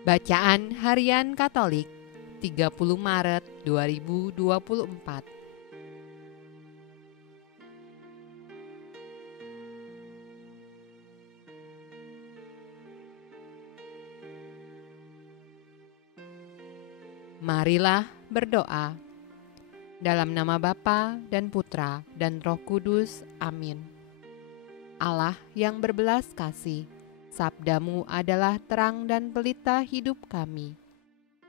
Bacaan Harian Katolik 30 Maret 2024. Marilah berdoa. Dalam nama Bapa dan Putra dan Roh Kudus. Amin. Allah yang berbelas kasih, sabdamu adalah terang dan pelita hidup kami.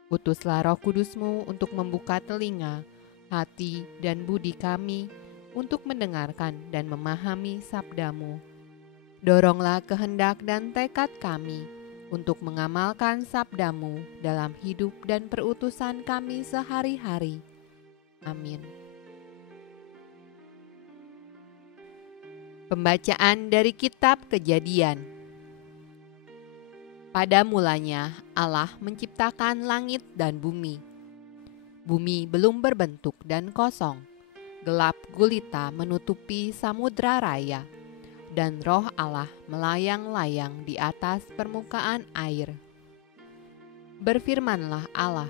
Utuslah Roh Kudusmu untuk membuka telinga, hati, dan budi kami untuk mendengarkan dan memahami sabdamu. Doronglah kehendak dan tekad kami untuk mengamalkan sabdamu dalam hidup dan perutusan kami sehari-hari. Amin. Pembacaan dari Kitab Kejadian. Pada mulanya Allah menciptakan langit dan bumi. Bumi belum berbentuk dan kosong. Gelap gulita menutupi samudra raya, dan roh Allah melayang-layang di atas permukaan air. Berfirmanlah Allah,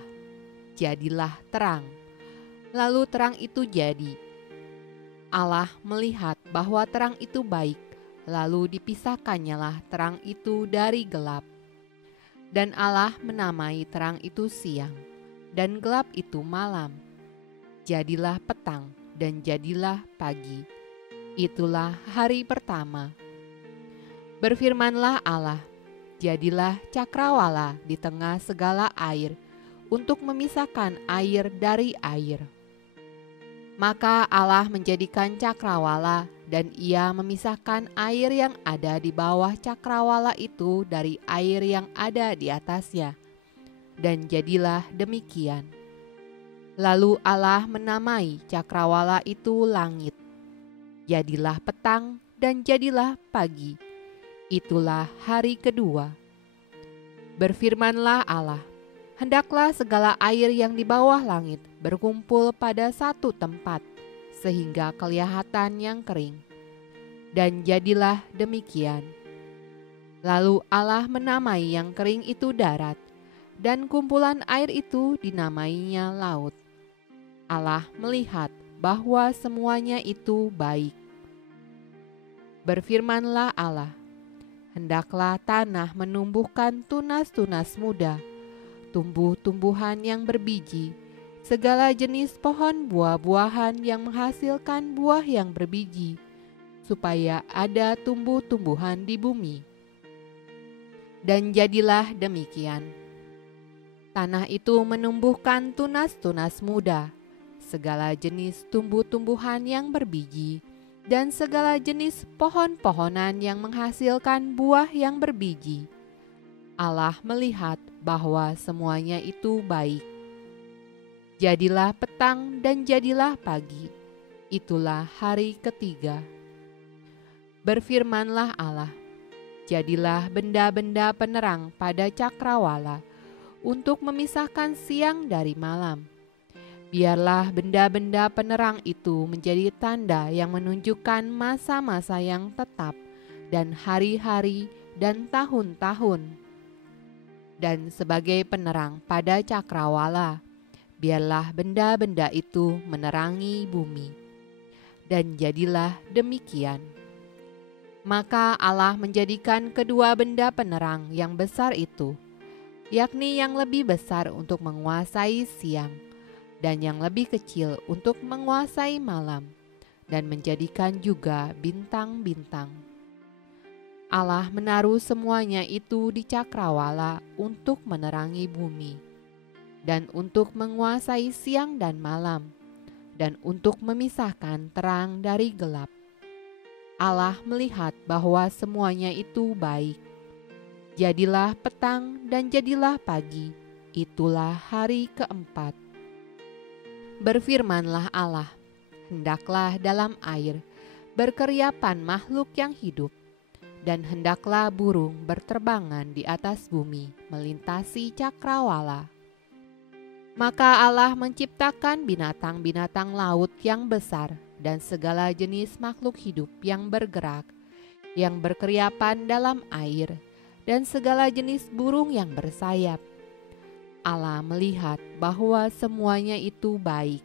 jadilah terang. Lalu terang itu jadi. Allah melihat bahwa terang itu baik, lalu dipisahkannyalah terang itu dari gelap. Dan Allah menamai terang itu siang, dan gelap itu malam. Jadilah petang, dan jadilah pagi. Itulah hari pertama. Berfirmanlah Allah, jadilah cakrawala di tengah segala air, untuk memisahkan air dari air. Maka Allah menjadikan cakrawala, dan Ia memisahkan air yang ada di bawah cakrawala itu dari air yang ada di atasnya. Dan jadilah demikian. Lalu Allah menamai cakrawala itu langit. Jadilah petang dan jadilah pagi. Itulah hari kedua. Berfirmanlah Allah, hendaklah segala air yang di bawah langit berkumpul pada satu tempat, sehingga kelihatan yang kering. Dan jadilah demikian. Lalu Allah menamai yang kering itu darat, dan kumpulan air itu dinamainya laut. Allah melihat bahwa semuanya itu baik. Berfirmanlah Allah, hendaklah tanah menumbuhkan tunas-tunas muda, tumbuh-tumbuhan yang berbiji, segala jenis pohon buah-buahan yang menghasilkan buah yang berbiji, supaya ada tumbuh-tumbuhan di bumi. Dan jadilah demikian. Tanah itu menumbuhkan tunas-tunas muda, segala jenis tumbuh-tumbuhan yang berbiji, dan segala jenis pohon-pohonan yang menghasilkan buah yang berbiji. Allah melihat bahwa semuanya itu baik. Jadilah petang dan jadilah pagi. Itulah hari ketiga. Berfirmanlah Allah, jadilah benda-benda penerang pada cakrawala untuk memisahkan siang dari malam. Biarlah benda-benda penerang itu menjadi tanda yang menunjukkan masa-masa yang tetap dan hari-hari dan tahun-tahun. Dan sebagai penerang pada cakrawala, biarlah benda-benda itu menerangi bumi. Dan jadilah demikian. Maka Allah menjadikan kedua benda penerang yang besar itu, yakni yang lebih besar untuk menguasai siang, dan yang lebih kecil untuk menguasai malam, dan menjadikan juga bintang-bintang. Allah menaruh semuanya itu di cakrawala untuk menerangi bumi, dan untuk menguasai siang dan malam, dan untuk memisahkan terang dari gelap. Allah melihat bahwa semuanya itu baik. Jadilah petang dan jadilah pagi. Itulah hari keempat. Berfirmanlah Allah, hendaklah dalam air berkeriapan makhluk yang hidup, dan hendaklah burung berterbangan di atas bumi melintasi cakrawala. Maka Allah menciptakan binatang-binatang laut yang besar dan segala jenis makhluk hidup yang bergerak, yang berkeriapan dalam air, dan segala jenis burung yang bersayap, Allah melihat bahwa semuanya itu baik.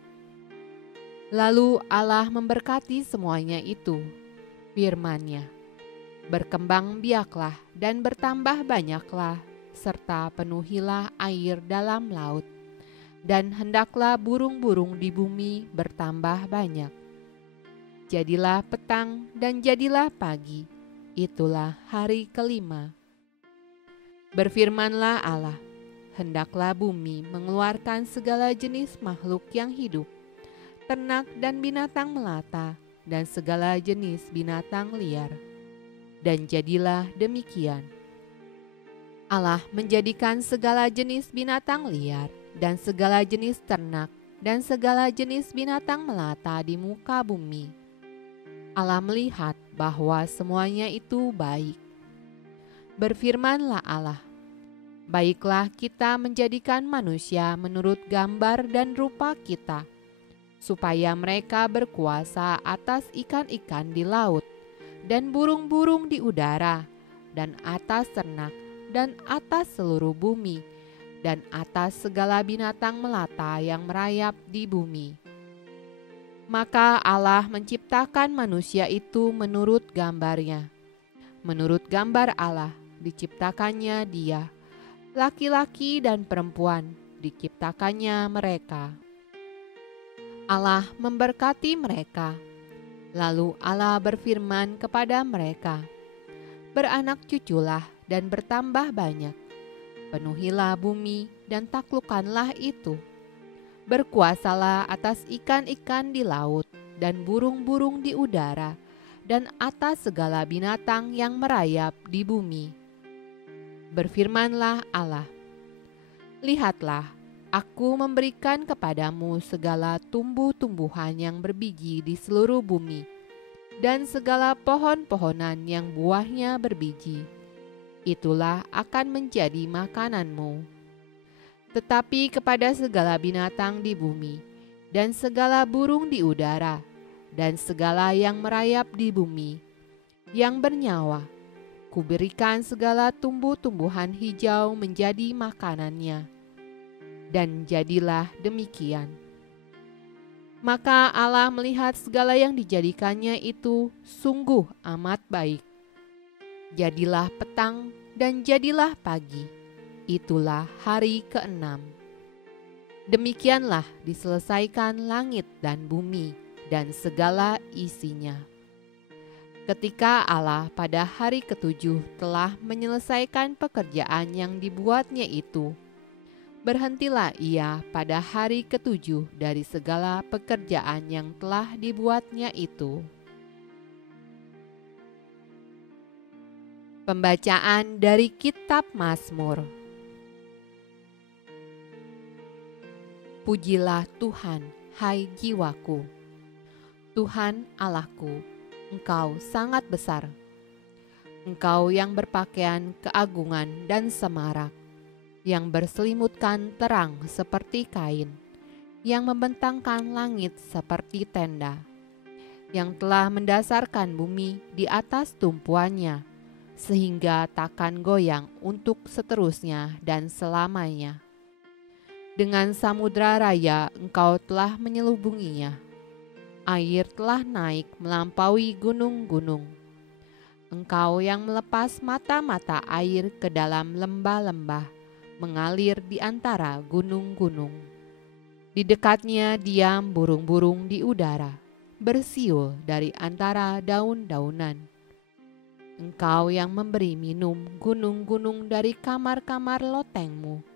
Lalu Allah memberkati semuanya itu, firman-Nya, "Berkembang biaklah dan bertambah banyaklah, serta penuhilah air dalam laut, dan hendaklah burung-burung di bumi bertambah banyak." Jadilah petang dan jadilah pagi, itulah hari kelima. Berfirmanlah Allah, "Hendaklah bumi mengeluarkan segala jenis makhluk yang hidup, ternak dan binatang melata, dan segala jenis binatang liar." Dan jadilah demikian. Allah menjadikan segala jenis binatang liar, dan segala jenis ternak, dan segala jenis binatang melata di muka bumi. Allah melihat bahwa semuanya itu baik. Berfirmanlah Allah, "Baiklah kita menjadikan manusia menurut gambar dan rupa kita, supaya mereka berkuasa atas ikan-ikan di laut, dan burung-burung di udara, dan atas ternak, dan atas seluruh bumi, dan atas segala binatang melata yang merayap di bumi." Maka Allah menciptakan manusia itu menurut gambar-Nya. Menurut gambar Allah diciptakannya dia, laki-laki dan perempuan diciptakannya mereka. Allah memberkati mereka. Lalu Allah berfirman kepada mereka, "Beranak cuculah dan bertambah banyak. Penuhilah bumi dan taklukkanlah itu. Berkuasalah atas ikan-ikan di laut dan burung-burung di udara, dan atas segala binatang yang merayap di bumi." Berfirmanlah Allah, "Lihatlah, Aku memberikan kepadamu segala tumbuh-tumbuhan yang berbiji di seluruh bumi, dan segala pohon-pohonan yang buahnya berbiji. Itulah akan menjadi makananmu. Tetapi kepada segala binatang di bumi, dan segala burung di udara, dan segala yang merayap di bumi, yang bernyawa, Kuberikan segala tumbuh-tumbuhan hijau menjadi makanannya." Dan jadilah demikian. Maka Allah melihat segala yang dijadikannya itu sungguh amat baik. Jadilah petang dan jadilah pagi, itulah hari ke-6. Demikianlah diselesaikan langit dan bumi dan segala isinya. Ketika Allah pada hari ke-7 telah menyelesaikan pekerjaan yang dibuatnya itu, berhentilah Ia pada hari ke-7 dari segala pekerjaan yang telah dibuatnya itu. Pembacaan dari Kitab Mazmur. Pujilah Tuhan, hai jiwaku. Tuhan Allahku, Engkau sangat besar. Engkau yang berpakaian keagungan dan semarak, yang berselimutkan terang seperti kain, yang membentangkan langit seperti tenda, yang telah mendasarkan bumi di atas tumpuannya, sehingga takkan goyang untuk seterusnya dan selamanya. Dengan samudra raya Engkau telah menyelubunginya. Air telah naik melampaui gunung-gunung. Engkau yang melepas mata-mata air ke dalam lembah-lembah, mengalir di antara gunung-gunung. Di dekatnya diam burung-burung di udara, bersiul dari antara daun-daunan. Engkau yang memberi minum gunung-gunung dari kamar-kamar lotengmu,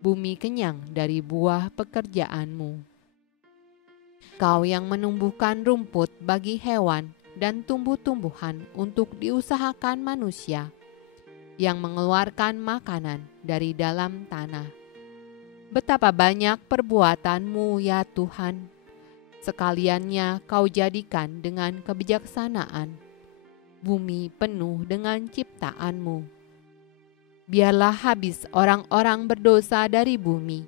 bumi kenyang dari buah pekerjaanmu. Engkau yang menumbuhkan rumput bagi hewan dan tumbuh-tumbuhan untuk diusahakan manusia, yang mengeluarkan makanan dari dalam tanah. Betapa banyak perbuatanmu ya Tuhan, sekaliannya Kau jadikan dengan kebijaksanaan, bumi penuh dengan ciptaanmu. Biarlah habis orang-orang berdosa dari bumi,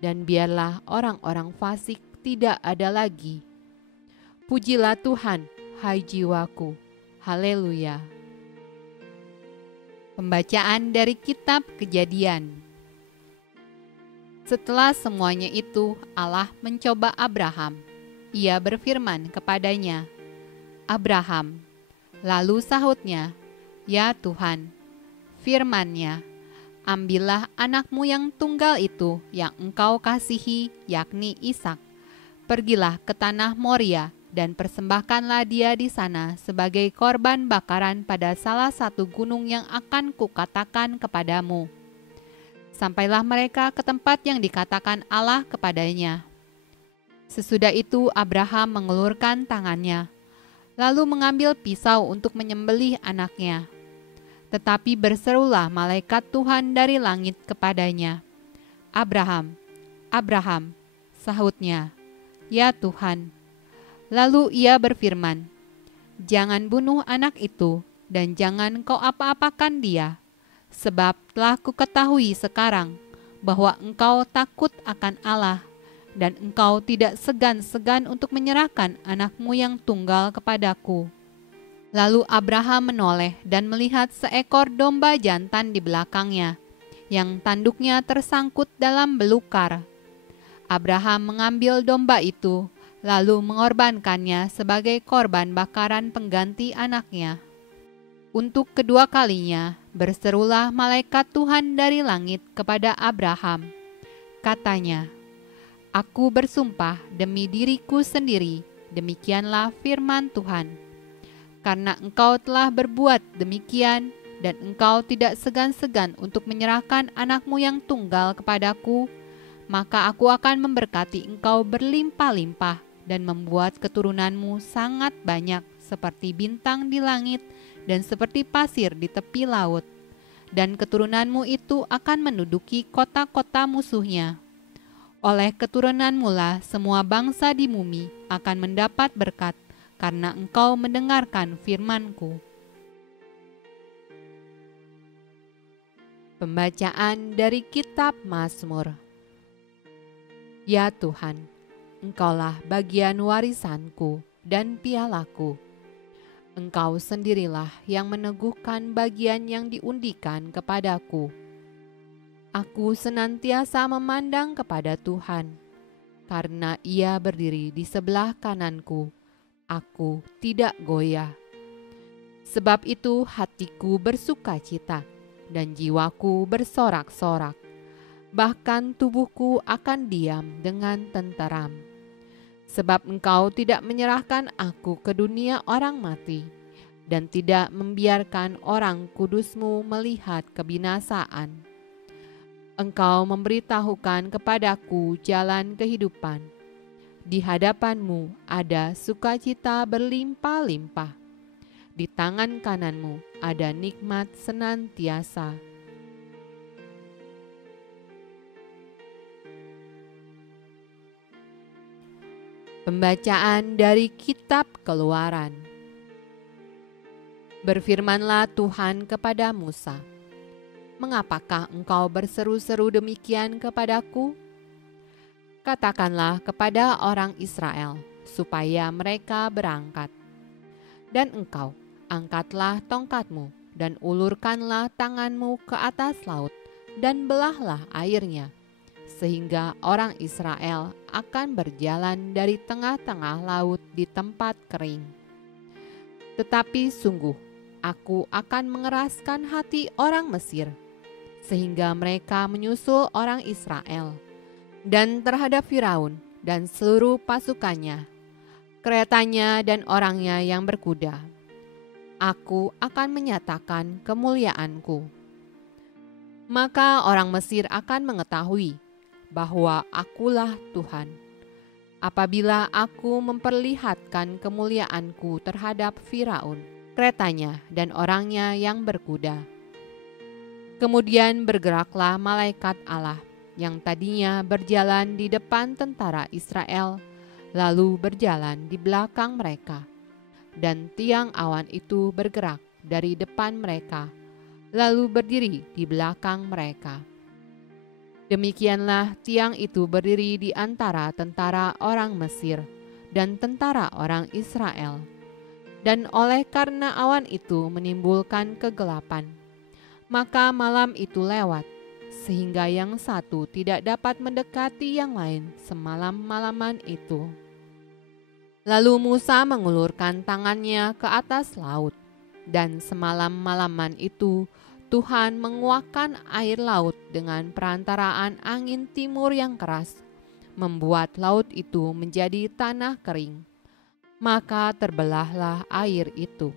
dan biarlah orang-orang fasik tidak ada lagi. Pujilah Tuhan, hai jiwaku. Haleluya. Pembacaan dari Kitab Kejadian. Setelah semuanya itu, Allah mencoba Abraham. Ia berfirman kepadanya, "Abraham." Lalu sahutnya, "Ya Tuhan." Firman-Nya, "Ambillah anakmu yang tunggal itu yang engkau kasihi, yakni Ishak. Pergilah ke tanah Moria dan persembahkanlah dia di sana sebagai korban bakaran pada salah satu gunung yang akan kukatakan kepadamu." Sampailah mereka ke tempat yang dikatakan Allah kepadanya. Sesudah itu Abraham mengulurkan tangannya, lalu mengambil pisau untuk menyembelih anaknya. Tetapi berserulah malaikat Tuhan dari langit kepadanya, "Abraham, Abraham." Sahutnya, "Ya Tuhan." Lalu ia berfirman, "Jangan bunuh anak itu, dan jangan kau apa-apakan dia. Sebab telah kuketahui sekarang bahwa engkau takut akan Allah, dan engkau tidak segan-segan untuk menyerahkan anakmu yang tunggal kepadaku." Lalu Abraham menoleh dan melihat seekor domba jantan di belakangnya, yang tanduknya tersangkut dalam belukar. Abraham mengambil domba itu, lalu mengorbankannya sebagai korban bakaran pengganti anaknya. Untuk kedua kalinya, berserulah malaikat Tuhan dari langit kepada Abraham. Katanya, "Aku bersumpah demi diriku sendiri, demikianlah firman Tuhan. Karena engkau telah berbuat demikian, dan engkau tidak segan-segan untuk menyerahkan anakmu yang tunggal kepadaku, maka aku akan memberkati engkau berlimpah-limpah dan membuat keturunanmu sangat banyak seperti bintang di langit dan seperti pasir di tepi laut. Dan keturunanmu itu akan menduduki kota-kota musuhnya. Oleh keturunanmu lah semua bangsa di bumi akan mendapat berkat, karena engkau mendengarkan firman-Ku." Pembacaan dari Kitab Mazmur. Ya Tuhan, Engkaulah bagian warisanku dan pialaku. Engkau sendirilah yang meneguhkan bagian yang diundikan kepadaku. Aku senantiasa memandang kepada Tuhan, karena Ia berdiri di sebelah kananku. Aku tidak goyah. Sebab itu hatiku bersuka cita, dan jiwaku bersorak-sorak. Bahkan tubuhku akan diam dengan tenteram. Sebab Engkau tidak menyerahkan aku ke dunia orang mati, dan tidak membiarkan orang kudus-Mu melihat kebinasaan. Engkau memberitahukan kepadaku jalan kehidupan. Di hadapan-Mu ada sukacita berlimpah-limpah. Di tangan kanan-Mu ada nikmat senantiasa. Pembacaan dari Kitab Keluaran. Berfirmanlah Tuhan kepada Musa, "Mengapakah engkau berseru-seru demikian kepadaku? Katakanlah kepada orang Israel, supaya mereka berangkat. Dan engkau, angkatlah tongkatmu, dan ulurkanlah tanganmu ke atas laut, dan belahlah airnya, sehingga orang Israel akan berjalan dari tengah-tengah laut di tempat kering. Tetapi sungguh, aku akan mengeraskan hati orang Mesir, sehingga mereka menyusul orang Israel, dan terhadap Firaun dan seluruh pasukannya, keretanya dan orangnya yang berkuda, aku akan menyatakan kemuliaanku. Maka orang Mesir akan mengetahui bahwa akulah Tuhan, apabila aku memperlihatkan kemuliaanku terhadap Firaun, keretanya dan orangnya yang berkuda." Kemudian bergeraklah malaikat Allah yang tadinya berjalan di depan tentara Israel, lalu berjalan di belakang mereka, dan tiang awan itu bergerak dari depan mereka, lalu berdiri di belakang mereka. Demikianlah tiang itu berdiri di antara tentara orang Mesir dan tentara orang Israel. Dan oleh karena awan itu menimbulkan kegelapan, maka malam itu lewat, sehingga yang satu tidak dapat mendekati yang lain semalam-malaman itu. Lalu Musa mengulurkan tangannya ke atas laut, dan semalam-malaman itu Tuhan menguakkan air laut dengan perantaraan angin timur yang keras, membuat laut itu menjadi tanah kering. Maka terbelahlah air itu.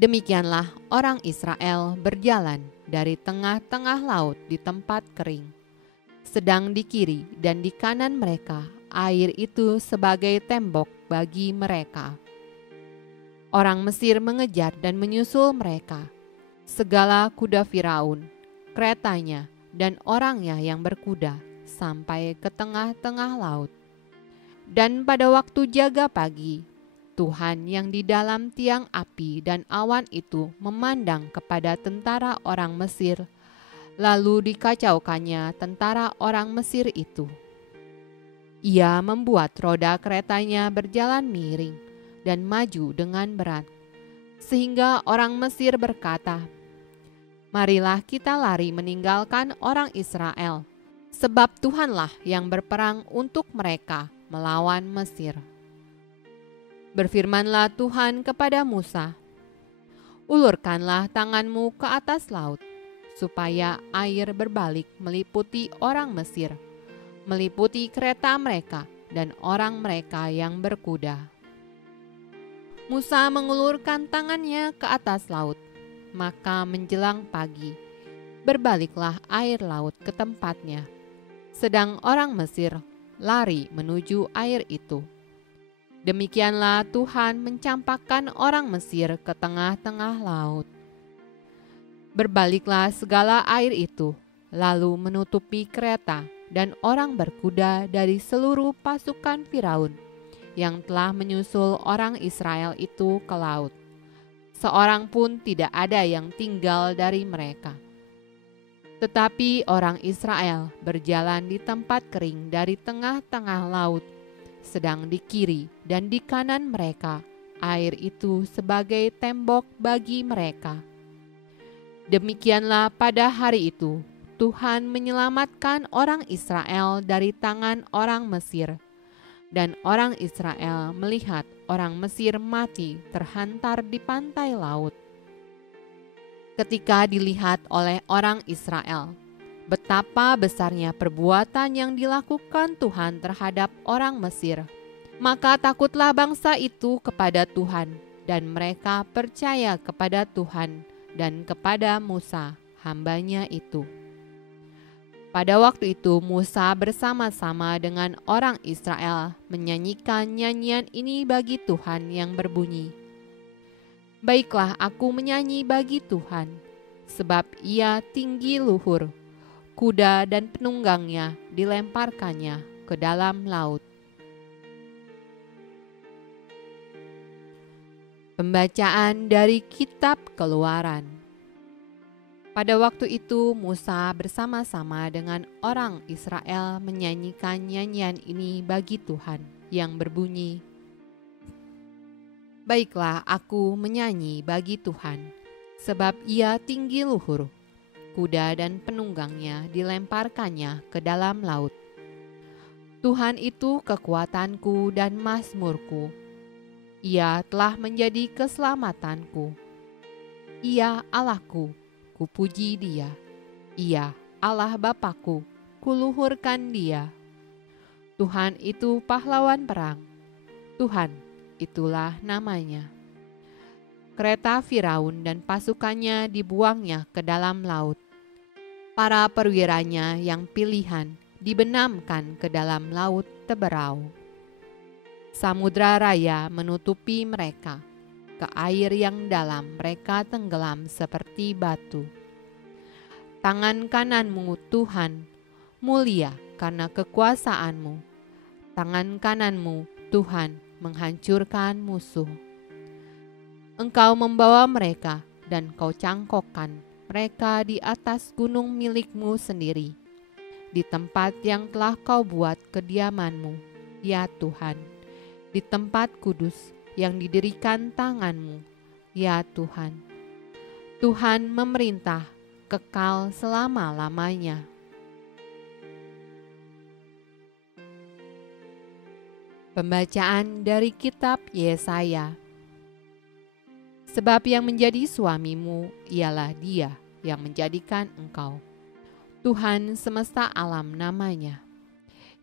Demikianlah orang Israel berjalan dari tengah-tengah laut di tempat kering. Sedang di kiri dan di kanan mereka, air itu sebagai tembok bagi mereka. Orang Mesir mengejar dan menyusul mereka. Segala kuda Firaun, keretanya, dan orangnya yang berkuda sampai ke tengah-tengah laut. Dan pada waktu jaga pagi, Tuhan yang di dalam tiang api dan awan itu memandang kepada tentara orang Mesir, lalu dikacaukannya tentara orang Mesir itu. Ia membuat roda keretanya berjalan miring dan maju dengan berat, sehingga orang Mesir berkata, "Marilah kita lari meninggalkan orang Israel, sebab Tuhanlah yang berperang untuk mereka melawan Mesir." Berfirmanlah Tuhan kepada Musa, "Ulurkanlah tanganmu ke atas laut, supaya air berbalik meliputi orang Mesir, meliputi kereta mereka dan orang mereka yang berkuda." Musa mengulurkan tangannya ke atas laut, maka menjelang pagi, berbaliklah air laut ke tempatnya, sedang orang Mesir lari menuju air itu. Demikianlah Tuhan mencampakkan orang Mesir ke tengah-tengah laut. Berbaliklah segala air itu, lalu menutupi kereta dan orang berkuda dari seluruh pasukan Firaun yang telah menyusul orang Israel itu ke laut. Seorang pun tidak ada yang tinggal dari mereka. Tetapi orang Israel berjalan di tempat kering dari tengah-tengah laut, sedang di kiri dan di kanan mereka, air itu sebagai tembok bagi mereka. Demikianlah pada hari itu, Tuhan menyelamatkan orang Israel dari tangan orang Mesir. Dan orang Israel melihat orang Mesir mati terhantar di pantai laut. Ketika dilihat oleh orang Israel betapa besarnya perbuatan yang dilakukan Tuhan terhadap orang Mesir, maka takutlah bangsa itu kepada Tuhan, dan mereka percaya kepada Tuhan dan kepada Musa, hamba-Nya itu. Pada waktu itu Musa bersama-sama dengan orang Israel menyanyikan nyanyian ini bagi Tuhan yang berbunyi, "Baiklah aku menyanyi bagi Tuhan, sebab Ia tinggi luhur, kuda dan penunggangnya dilemparkannya ke dalam laut." Pembacaan dari Kitab Keluaran. Pada waktu itu Musa bersama-sama dengan orang Israel menyanyikan nyanyian ini bagi Tuhan yang berbunyi, "Baiklah aku menyanyi bagi Tuhan, sebab Ia tinggi luhur, kuda dan penunggangnya dilemparkannya ke dalam laut. Tuhan itu kekuatanku dan mazmurku, Ia telah menjadi keselamatanku. Ia Allahku, kupuji Dia. Ia Allah Bapakku, kuluhurkan Dia. Tuhan itu pahlawan perang, Tuhan itulah namanya. Kereta Firaun dan pasukannya dibuangnya ke dalam laut. Para perwiranya yang pilihan dibenamkan ke dalam laut teberau. Samudra raya menutupi mereka. Ke air yang dalam mereka tenggelam seperti batu. Tangan kananmu Tuhan, mulia karena kekuasaan-Mu. Tangan kananmu Tuhan menghancurkan musuh. Engkau membawa mereka dan Kau cangkokkan mereka di atas gunung milik-Mu sendiri, di tempat yang telah Kau buat kediaman-Mu, ya Tuhan, di tempat kudus yang didirikan tangan-Mu, ya Tuhan. Tuhan memerintah kekal selama-lamanya. Pembacaan dari kitab Yesaya. Sebab yang menjadi suamimu ialah Dia yang menjadikan engkau. Tuhan semesta alam namanya.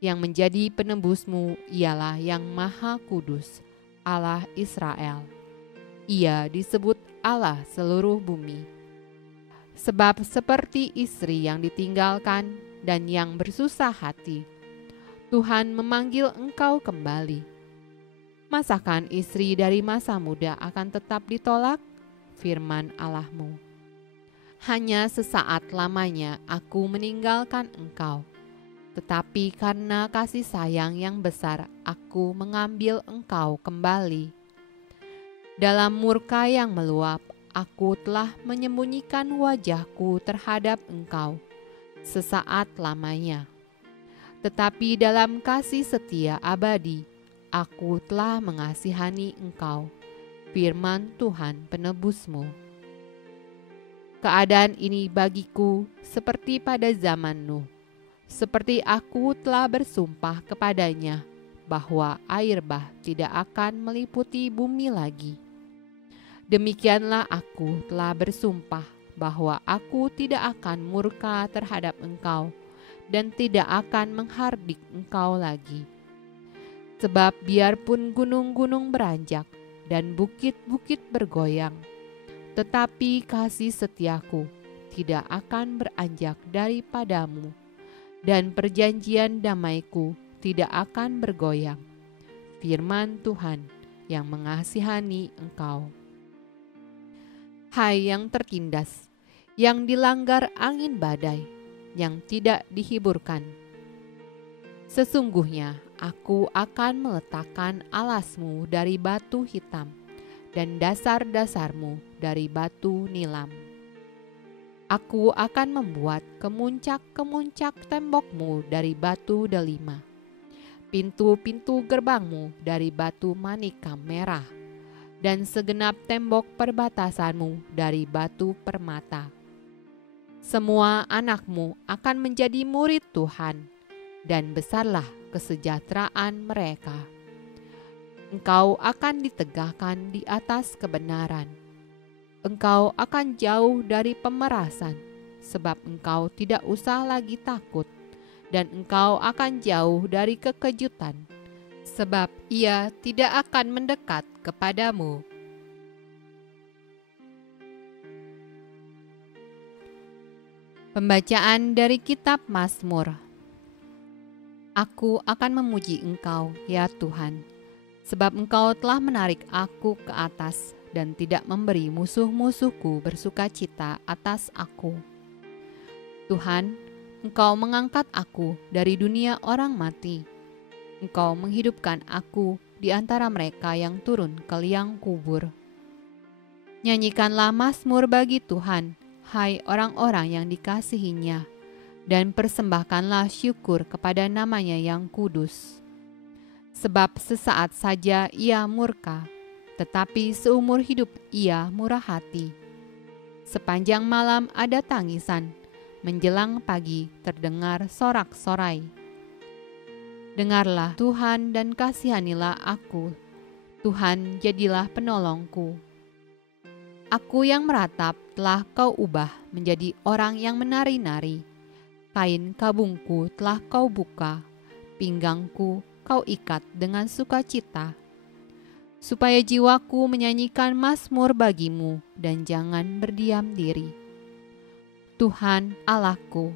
Yang menjadi penebusmu ialah Yang Maha Kudus, Allah Israel. Ia disebut Allah seluruh bumi. Sebab seperti istri yang ditinggalkan dan yang bersusah hati, Tuhan memanggil engkau kembali. Masakan istri dari masa muda akan tetap ditolak? Firman Allahmu. Hanya sesaat lamanya aku meninggalkan engkau, tetapi karena kasih sayang yang besar aku mengambil engkau kembali. Dalam murka yang meluap, aku telah menyembunyikan wajahku terhadap engkau sesaat lamanya. Tetapi dalam kasih setia abadi, aku telah mengasihani engkau, firman Tuhan penebusmu. Keadaan ini bagiku seperti pada zaman Nuh, seperti aku telah bersumpah kepadanya bahwa air bah tidak akan meliputi bumi lagi. Demikianlah aku telah bersumpah bahwa aku tidak akan murka terhadap engkau dan tidak akan menghardik engkau lagi. Sebab biarpun gunung-gunung beranjak dan bukit-bukit bergoyang, tetapi kasih setiaku tidak akan beranjak daripadamu, dan perjanjian damaiku tidak akan bergoyang. Firman Tuhan yang mengasihani engkau. Hai yang tertindas, yang dilanggar angin badai, yang tidak dihiburkan. Sesungguhnya aku akan meletakkan alasmu dari batu hitam dan dasar-dasarmu dari batu nilam. Aku akan membuat kemuncak-kemuncak tembokmu dari batu delima, pintu-pintu gerbangmu dari batu manikam merah, dan segenap tembok perbatasanmu dari batu permata. Semua anakmu akan menjadi murid Tuhan, dan besarlah kesejahteraan mereka. Engkau akan ditegakkan di atas kebenaran. Engkau akan jauh dari pemerasan, sebab engkau tidak usah lagi takut, dan engkau akan jauh dari kekejutan, sebab ia tidak akan mendekat kepadamu. Pembacaan dari kitab Mazmur. Aku akan memuji Engkau, ya Tuhan, sebab Engkau telah menarik aku ke atas dan tidak memberi musuh-musuhku bersukacita atas aku. Tuhan, Engkau mengangkat aku dari dunia orang mati. Engkau menghidupkan aku di antara mereka yang turun ke liang kubur. Nyanyikanlah mazmur bagi Tuhan, hai orang-orang yang dikasihinya, dan persembahkanlah syukur kepada namanya yang kudus. Sebab sesaat saja ia murka, tetapi seumur hidup ia murah hati. Sepanjang malam ada tangisan, menjelang pagi terdengar sorak-sorai. Dengarlah Tuhan dan kasihanilah aku, Tuhan jadilah penolongku. Aku yang meratap telah kau ubah menjadi orang yang menari-nari. Kain kabungku telah kau buka, pinggangku kau ikat dengan sukacita. Supaya jiwaku menyanyikan mazmur bagimu dan jangan berdiam diri. Tuhan Allahku,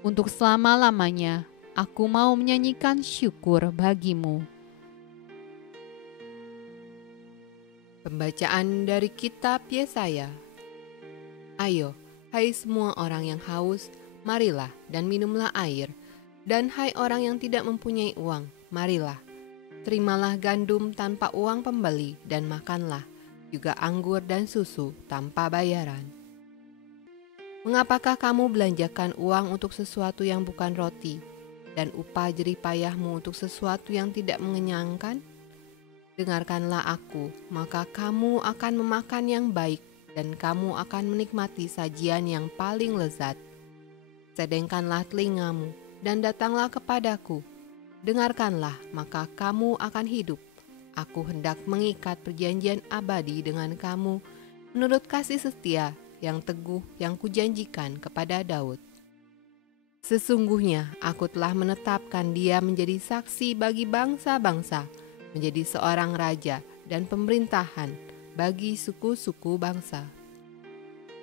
untuk selama-lamanya aku mau menyanyikan syukur bagimu. Pembacaan dari kitab Yesaya. Ayo, hai semua orang yang haus, marilah dan minumlah air. Dan hai orang yang tidak mempunyai uang, marilah. Terimalah gandum tanpa uang pembeli dan makanlah, juga anggur dan susu tanpa bayaran. Mengapakah kamu belanjakan uang untuk sesuatu yang bukan roti, dan upah jerih payahmu untuk sesuatu yang tidak mengenyangkan? Dengarkanlah aku, maka kamu akan memakan yang baik dan kamu akan menikmati sajian yang paling lezat. Sedengkanlah telingamu dan datanglah kepadaku. Dengarkanlah, maka kamu akan hidup. Aku hendak mengikat perjanjian abadi dengan kamu menurut kasih setia yang teguh yang kujanjikan kepada Daud. Sesungguhnya aku telah menetapkan dia menjadi saksi bagi bangsa-bangsa, menjadi seorang raja dan pemerintahan bagi suku-suku bangsa.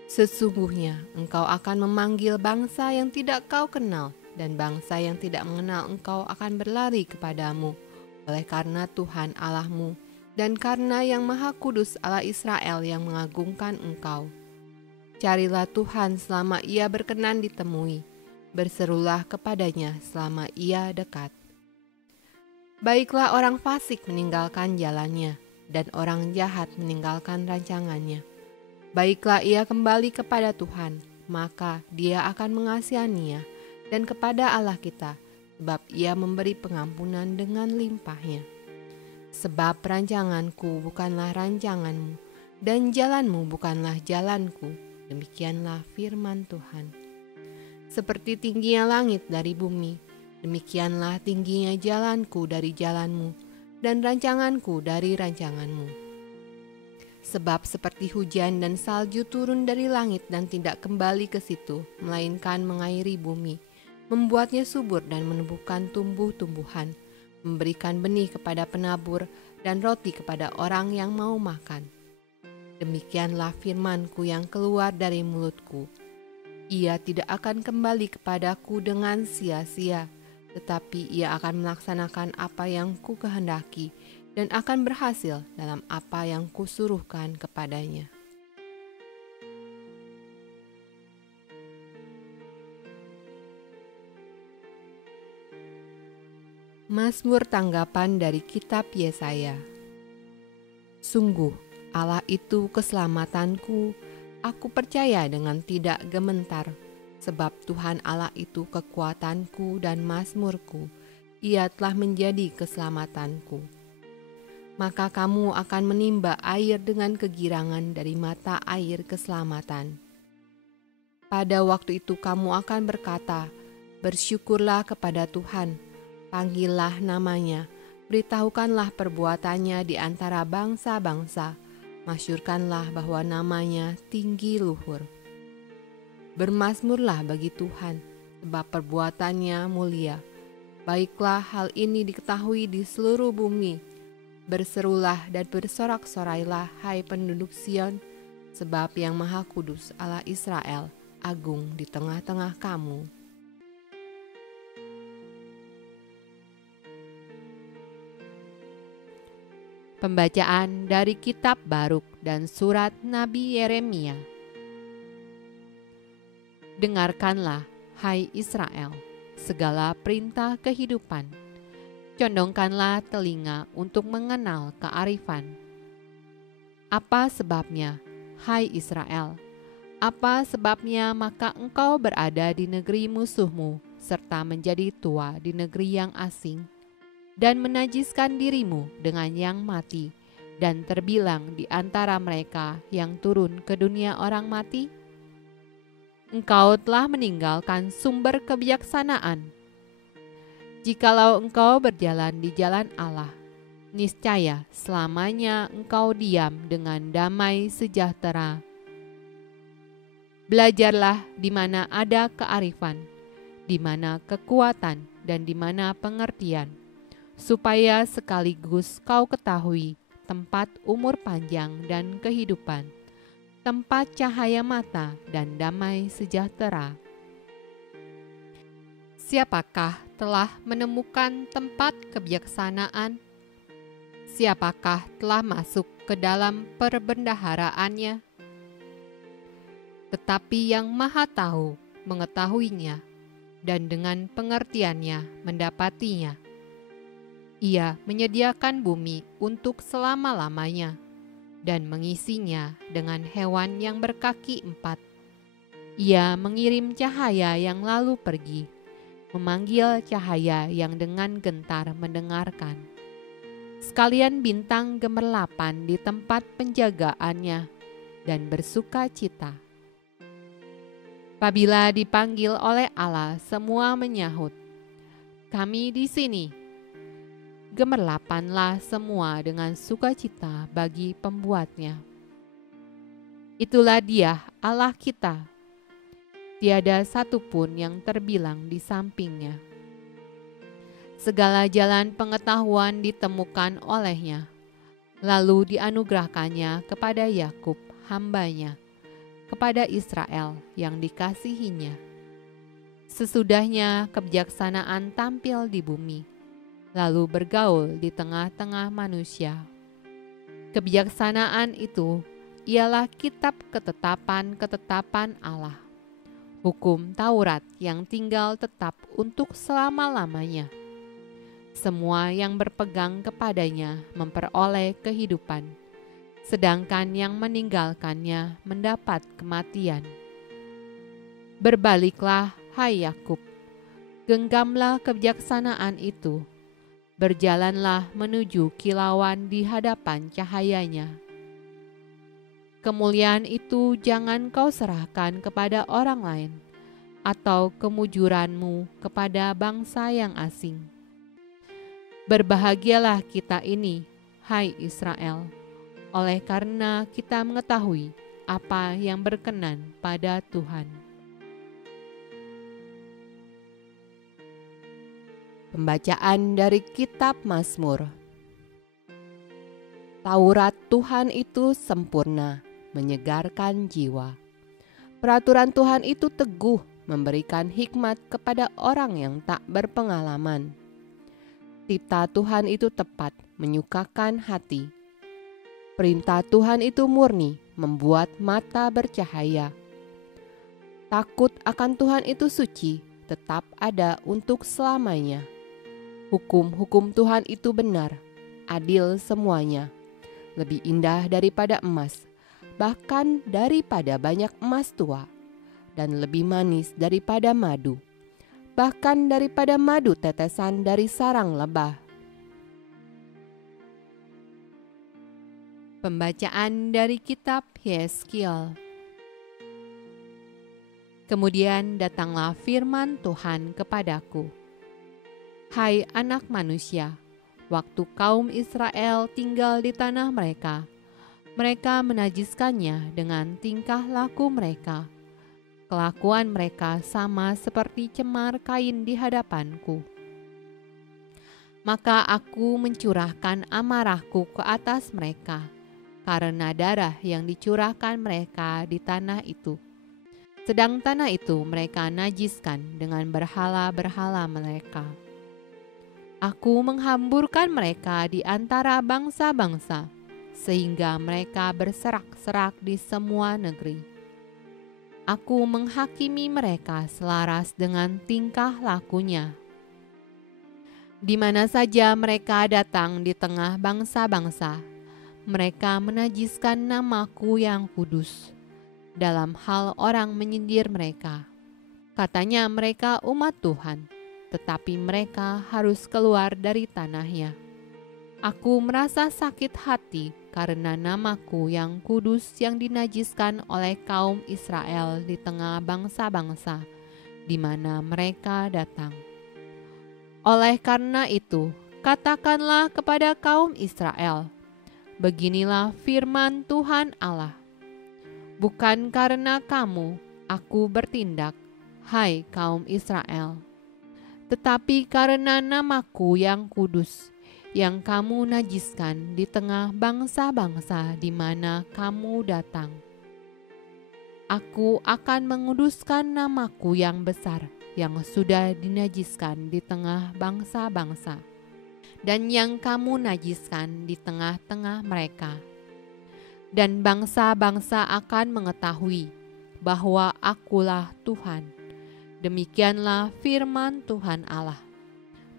Sesungguhnya engkau akan memanggil bangsa yang tidak kau kenal, dan bangsa yang tidak mengenal engkau akan berlari kepadamu, oleh karena Tuhan Allahmu dan karena Yang Maha Kudus Allah Israel yang mengagungkan engkau. Carilah Tuhan selama ia berkenan ditemui, berserulah kepadanya selama ia dekat. Baiklah orang fasik meninggalkan jalannya, dan orang jahat meninggalkan rancangannya. Baiklah ia kembali kepada Tuhan, maka dia akan mengasihaninya, dan kepada Allah kita, sebab ia memberi pengampunan dengan limpahnya. Sebab rancanganku bukanlah rancanganmu, dan jalanmu bukanlah jalanku, demikianlah firman Tuhan. Seperti tingginya langit dari bumi, demikianlah tingginya jalanku dari jalanmu, dan rancanganku dari rancanganmu. Sebab seperti hujan dan salju turun dari langit dan tidak kembali ke situ, melainkan mengairi bumi, membuatnya subur dan menumbuhkan tumbuh-tumbuhan, memberikan benih kepada penabur dan roti kepada orang yang mau makan. Demikianlah firmanku yang keluar dari mulutku. Ia tidak akan kembali kepadaku dengan sia-sia, tetapi ia akan melaksanakan apa yang ku kehendaki dan akan berhasil dalam apa yang kusuruhkan kepadanya. Mazmur tanggapan dari kitab Yesaya. Sungguh, Allah itu keselamatanku, aku percaya dengan tidak gementar, sebab Tuhan Allah itu kekuatanku dan mazmurku, Ia telah menjadi keselamatanku. Maka kamu akan menimba air dengan kegirangan dari mata air keselamatan. Pada waktu itu kamu akan berkata, bersyukurlah kepada Tuhan, panggillah namanya, beritahukanlah perbuatannya di antara bangsa-bangsa, masyurkanlah bahwa namanya tinggi luhur. Bermazmurlah bagi Tuhan, sebab perbuatannya mulia. Baiklah hal ini diketahui di seluruh bumi. Berserulah dan bersorak-sorailah, hai penduduk Sion, sebab Yang Maha Kudus Allah Israel agung di tengah-tengah kamu. Pembacaan dari kitab Baruk dan surat Nabi Yeremia. Dengarkanlah, hai Israel, segala perintah kehidupan. Condongkanlah telinga untuk mengenal kearifan. Apa sebabnya, hai Israel? Apa sebabnya maka engkau berada di negeri musuhmu, serta menjadi tua di negeri yang asing, dan menajiskan dirimu dengan yang mati, dan terbilang di antara mereka yang turun ke dunia orang mati? Engkau telah meninggalkan sumber kebijaksanaan. Jikalau engkau berjalan di jalan Allah, niscaya selamanya engkau diam dengan damai sejahtera. Belajarlah di mana ada kearifan, di mana kekuatan, dan di mana pengertian, supaya sekaligus kau ketahui tempat umur panjang dan kehidupan, tempat cahaya mata dan damai sejahtera. Siapakah telah menemukan tempat kebijaksanaan? Siapakah telah masuk ke dalam perbendaharaannya? Tetapi Yang Maha Tahu mengetahuinya, dan dengan pengertiannya mendapatinya. Ia menyediakan bumi untuk selama-lamanya, dan mengisinya dengan hewan yang berkaki 4. Ia mengirim cahaya yang lalu pergi, memanggil cahaya yang dengan gentar mendengarkan. Sekalian bintang gemerlapan di tempat penjagaannya. dan bersuka cita. Apabila dipanggil oleh Allah, semua menyahut, "Kami di sini." Gemerlapkanlah semua dengan sukacita bagi pembuatnya. Itulah Dia, Allah kita. Tiada satupun yang terbilang di sampingnya. Segala jalan pengetahuan ditemukan olehnya, lalu dianugerahkannya kepada Yakub hamba-Nya, kepada Israel yang dikasihinya. Sesudahnya kebijaksanaan tampil di bumi, lalu bergaul di tengah-tengah manusia. Kebijaksanaan itu ialah kitab ketetapan-ketetapan Allah, hukum Taurat yang tinggal tetap untuk selama-lamanya. Semua yang berpegang kepadanya memperoleh kehidupan, sedangkan yang meninggalkannya mendapat kematian. Berbaliklah, hai Yakub, genggamlah kebijaksanaan itu, berjalanlah menuju kilauan di hadapan cahayanya. Kemuliaan itu jangan kau serahkan kepada orang lain, atau kemujuranmu kepada bangsa yang asing. Berbahagialah kita ini, hai Israel, oleh karena kita mengetahui apa yang berkenan pada Tuhan. Pembacaan dari Kitab Mazmur. Taurat Tuhan itu sempurna, menyegarkan jiwa. Peraturan Tuhan itu teguh, memberikan hikmat kepada orang yang tak berpengalaman. Cipta Tuhan itu tepat, menyukakan hati. Perintah Tuhan itu murni, membuat mata bercahaya. Takut akan Tuhan itu suci, tetap ada untuk selamanya. Hukum-hukum Tuhan itu benar, adil semuanya, lebih indah daripada emas, bahkan daripada banyak emas tua, dan lebih manis daripada madu, bahkan daripada madu tetesan dari sarang lebah. Pembacaan dari Kitab Yeskiel. Kemudian datanglah firman Tuhan kepadaku, "Hai anak manusia, waktu kaum Israel tinggal di tanah mereka, mereka menajiskannya dengan tingkah laku mereka. Kelakuan mereka sama seperti cemar kain di hadapanku. Maka aku mencurahkan amarahku ke atas mereka, karena darah yang dicurahkan mereka di tanah itu. Sedang tanah itu mereka najiskan dengan berhala-berhala mereka. Aku menghamburkan mereka di antara bangsa-bangsa, sehingga mereka berserak-serak di semua negeri. Aku menghakimi mereka selaras dengan tingkah lakunya. Di mana saja mereka datang di tengah bangsa-bangsa, mereka menajiskan namaku yang kudus. Dalam hal orang menyindir mereka, katanya mereka umat Tuhan, tetapi mereka harus keluar dari tanahnya. Aku merasa sakit hati karena namaku yang kudus yang dinajiskan oleh kaum Israel di tengah bangsa-bangsa di mana mereka datang. Oleh karena itu, katakanlah kepada kaum Israel, beginilah firman Tuhan Allah. Bukan karena kamu aku bertindak, hai kaum Israel, tetapi karena namaku yang kudus, yang kamu najiskan di tengah bangsa-bangsa di mana kamu datang. Aku akan menguduskan namaku yang besar, yang sudah dinajiskan di tengah bangsa-bangsa, dan yang kamu najiskan di tengah-tengah mereka. Dan bangsa-bangsa akan mengetahui bahwa akulah Tuhan. Demikianlah firman Tuhan Allah.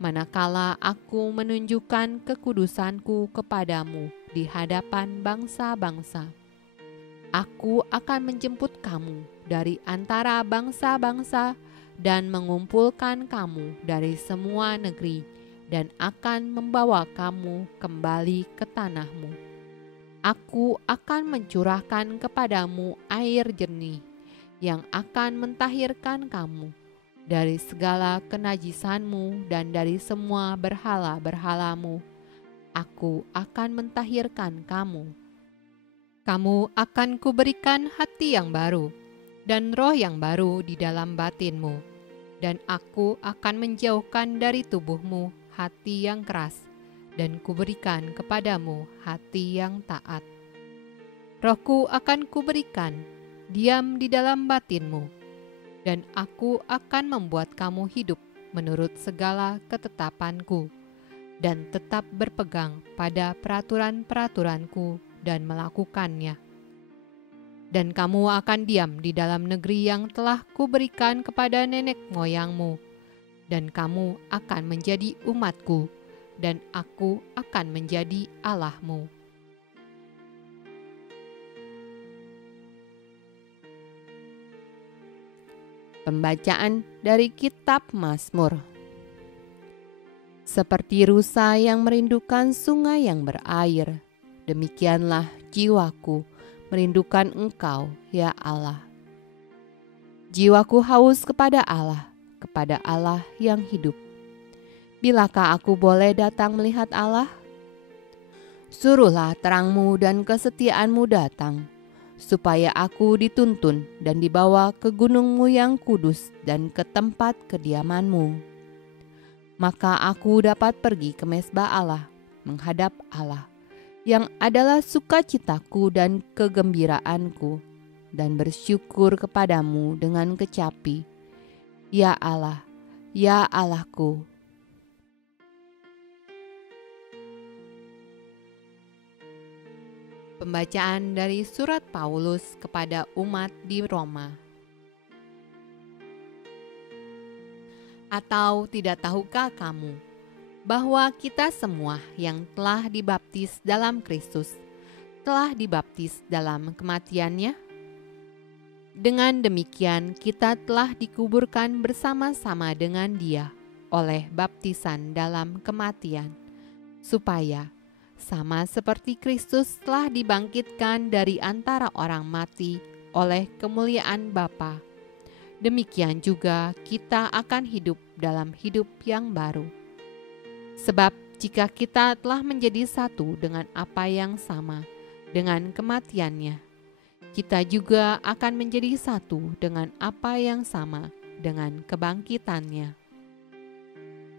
Manakala aku menunjukkan kekudusanku kepadamu di hadapan bangsa-bangsa, aku akan menjemput kamu dari antara bangsa-bangsa dan mengumpulkan kamu dari semua negeri dan akan membawa kamu kembali ke tanahmu. Aku akan mencurahkan kepadamu air jernih yang akan mentahirkan kamu dari segala kenajisanmu dan dari semua berhala-berhalamu. Aku akan mentahirkan kamu. Kamu akan kuberikan hati yang baru dan roh yang baru di dalam batinmu, dan aku akan menjauhkan dari tubuhmu hati yang keras, dan kuberikan kepadamu hati yang taat. Rohku akan kuberikan diam di dalam batinmu, dan aku akan membuat kamu hidup menurut segala ketetapanku, dan tetap berpegang pada peraturan-peraturanku dan melakukannya. Dan kamu akan diam di dalam negeri yang telah kuberikan kepada nenek moyangmu, dan kamu akan menjadi umatku, dan aku akan menjadi Allahmu. Pembacaan dari Kitab Mazmur. Seperti rusa yang merindukan sungai yang berair, demikianlah jiwaku merindukan Engkau, ya Allah. Jiwaku haus kepada Allah yang hidup. Bilakah aku boleh datang melihat Allah? Suruhlah terangmu dan kesetiaanmu datang, supaya aku dituntun dan dibawa ke gunungmu yang kudus dan ke tempat kediamanmu. Maka aku dapat pergi ke mezbah Allah, menghadap Allah, yang adalah sukacitaku dan kegembiraanku, dan bersyukur kepadamu dengan kecapi, ya Allah, ya Allahku. Pembacaan dari surat Paulus kepada umat di Roma. Atau tidak tahukah kamu bahwa kita semua yang telah dibaptis dalam Kristus telah dibaptis dalam kematiannya? Dengan demikian kita telah dikuburkan bersama-sama dengan Dia oleh baptisan dalam kematian, supaya sama seperti Kristus telah dibangkitkan dari antara orang mati oleh kemuliaan Bapa, demikian juga kita akan hidup dalam hidup yang baru. Sebab jika kita telah menjadi satu dengan apa yang sama dengan kematiannya, kita juga akan menjadi satu dengan apa yang sama dengan kebangkitannya.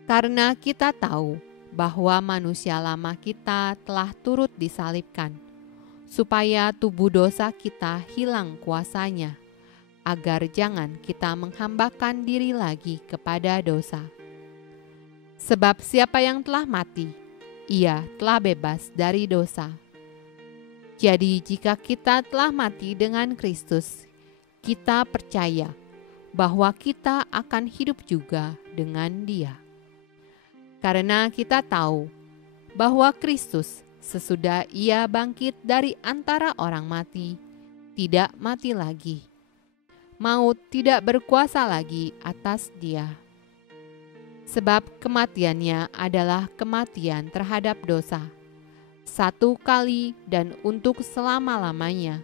Karena kita tahu bahwa manusia lama kita telah turut disalibkan, supaya tubuh dosa kita hilang kuasanya, agar jangan kita menghambakan diri lagi kepada dosa. Sebab siapa yang telah mati, ia telah bebas dari dosa. Jadi jika kita telah mati dengan Kristus, kita percaya bahwa kita akan hidup juga dengan Dia. Karena kita tahu bahwa Kristus sesudah Ia bangkit dari antara orang mati, tidak mati lagi. Maut tidak berkuasa lagi atas Dia. Sebab kematiannya adalah kematian terhadap dosa, satu kali dan untuk selama-lamanya,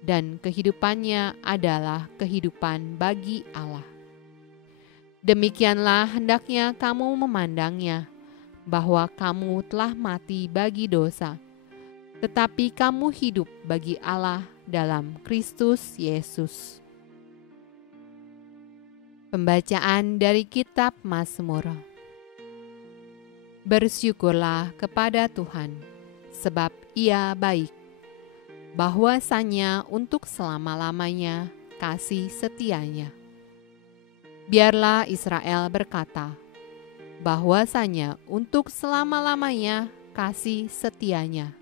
dan kehidupannya adalah kehidupan bagi Allah. Demikianlah hendaknya kamu memandangnya, bahwa kamu telah mati bagi dosa, tetapi kamu hidup bagi Allah dalam Kristus Yesus. Pembacaan dari Kitab Mazmur. Bersyukurlah kepada Tuhan, sebab Ia baik, bahwasanya untuk selama-lamanya kasih setianya. Biarlah Israel berkata, bahwasanya untuk selama-lamanya kasih setianya.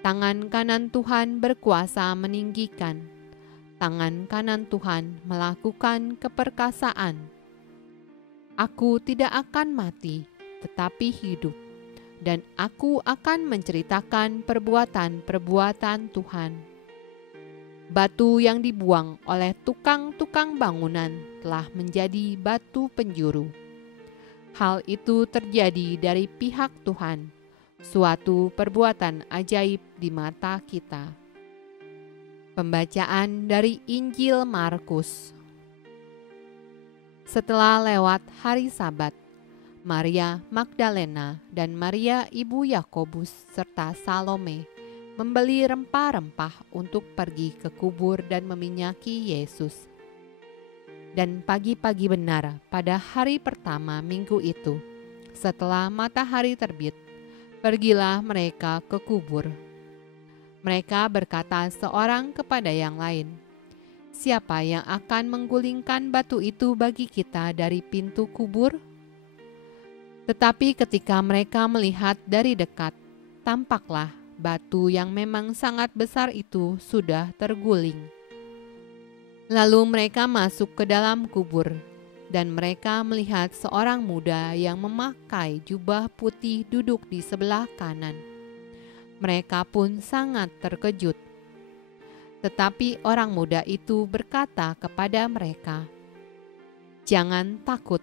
Tangan kanan Tuhan berkuasa meninggikan, tangan kanan Tuhan melakukan keperkasaan. Aku tidak akan mati, tetapi hidup, dan aku akan menceritakan perbuatan-perbuatan Tuhan. Batu yang dibuang oleh tukang-tukang bangunan telah menjadi batu penjuru. Hal itu terjadi dari pihak Tuhan, suatu perbuatan ajaib di mata kita. Pembacaan dari Injil Markus. Setelah lewat hari Sabat, Maria Magdalena dan Maria ibu Yakobus serta Salome membeli rempah-rempah untuk pergi ke kubur dan meminyaki Yesus. Dan pagi-pagi benar pada hari pertama minggu itu, setelah matahari terbit, pergilah mereka ke kubur. Mereka berkata seorang kepada yang lain, "Siapa yang akan menggulingkan batu itu bagi kita dari pintu kubur?" Tetapi ketika mereka melihat dari dekat, tampaklah batu yang memang sangat besar itu sudah terguling. Lalu mereka masuk ke dalam kubur, dan mereka melihat seorang muda yang memakai jubah putih duduk di sebelah kanan. Mereka pun sangat terkejut. Tetapi orang muda itu berkata kepada mereka, "Jangan takut.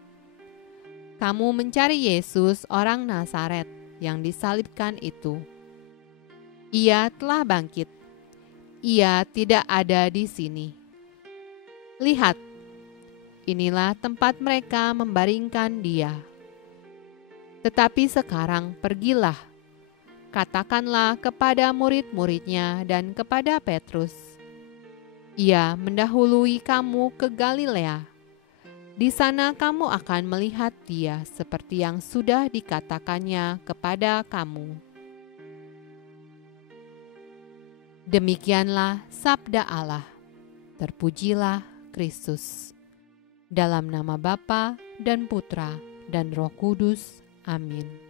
Kamu mencari Yesus orang Nazaret yang disalibkan itu. Ia telah bangkit. Ia tidak ada di sini. Lihat, inilah tempat mereka membaringkan dia. Tetapi sekarang pergilah, katakanlah kepada murid-muridnya dan kepada Petrus, ia mendahului kamu ke Galilea. Di sana kamu akan melihat dia seperti yang sudah dikatakannya kepada kamu." Demikianlah sabda Allah. Terpujilah Kristus. Dalam nama Bapa dan Putra dan Roh Kudus. Amin.